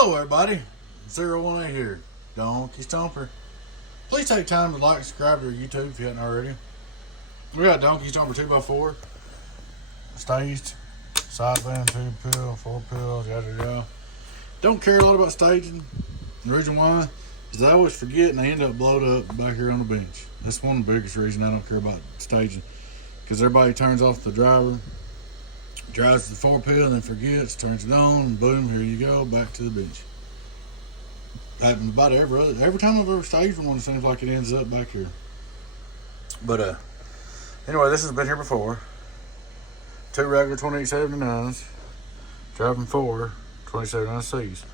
Hello everybody, 018 here, Donkey Stomper. Please take time to like and subscribe to our YouTube if you haven't already. We got Donkey Stomper 2x4, staged, side band, 2-pill, 4-pill, yada yada. Don't care a lot about staging. The reason why is I always forget and I end up blowed up back here on the bench. That's one of the biggest reasons I don't care about staging. Because everybody turns off the driver, drives the 4-pill and then forgets, turns it on, and boom, here you go, back to the bench. Happened about every time I've ever staged one, it seems like it ends up back here. But anyway, this has been here before. 2 regular 2879s, driving 4 27.9Cs.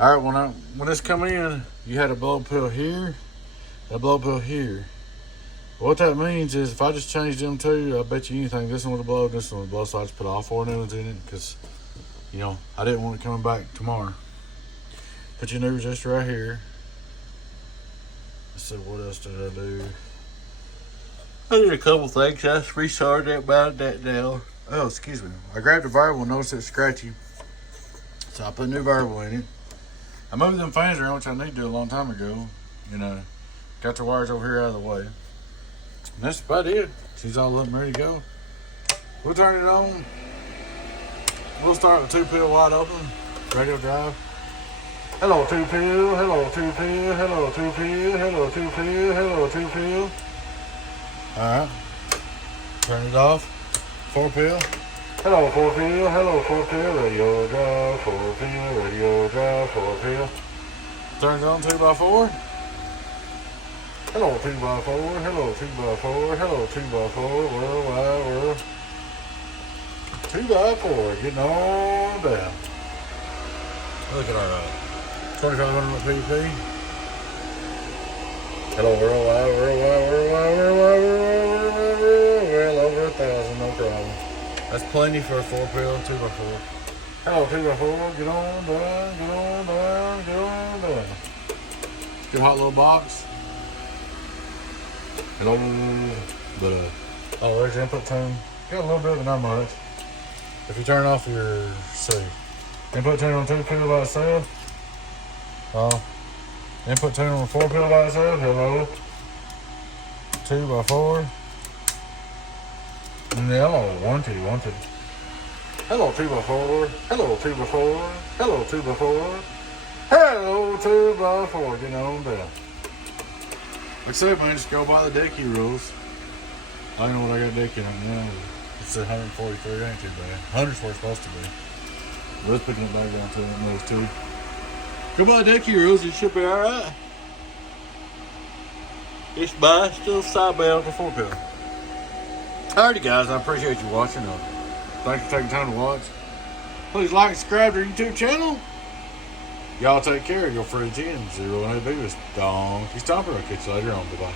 Alright, when this come in, you had a blow pill here, a blow pill here. What that means is if I just change them two, I bet you anything, this one would blow, this one would blow, so I just put all 4 new ones in it because, you know, I didn't want it coming back tomorrow. Put your new resistor right here. Let's see, what else did I do? I did a couple things. I just restarted that, mounted that down. Oh, excuse me. I grabbed the variable and noticed it's scratchy. So I put a new variable in it. I moved them fans around, which I need to do a long time ago. You know, got the wires over here out of the way. And that's about it. She's all up and ready to go. We'll turn it on. We'll start with 2-pill wide open, radio drive. Hello 2-pill, hello 2-pill, hello 2-pill, hello 2-pill, hello 2-pill. Alright. Turn it off. 4-pill. Hello 4-pill, hello 4-pill, radio drive, 4-pill, radio drive, 4-pill. Turns on 2x4. Hello 2x4, hello 2x4, hello 2x4, worldwide world. 2x4, getting on down. Look at our 2500 PP. Hello worldwide, worldwide, worldwide, worldwide, worldwide, worldwide, well over 1,000, no problem. That's plenty for a 4-pill, 2x4. Hello 2x4, get on down, get on down, get on down. Good hot little box. Hello, but oh, there's the input tune. Got a little bit, but not much. If you turn off your input tune on 2-pill by itself. Input tune on 4-pill by itself. Hello, 2x4. No, 1 2 1 2. Hello 2x4. Hello 2x4. Hello 2x4. Hello 2x4. Get on down. Like I said, man, just go by the decky rules. I don't know what I got decky on now. It's 143, ain't too bad. 100's where it's supposed to be. Let's picking it back down to those two. Go by the decky rules, it should be alright. It's by still side bell for 4-pill. Alrighty guys, I appreciate you watching. Thanks for taking time to watch. Please like and subscribe to our YouTube channel. Y'all take care. Your friend 018 with Donkey Stomper. I'll catch you later on. Bye-bye.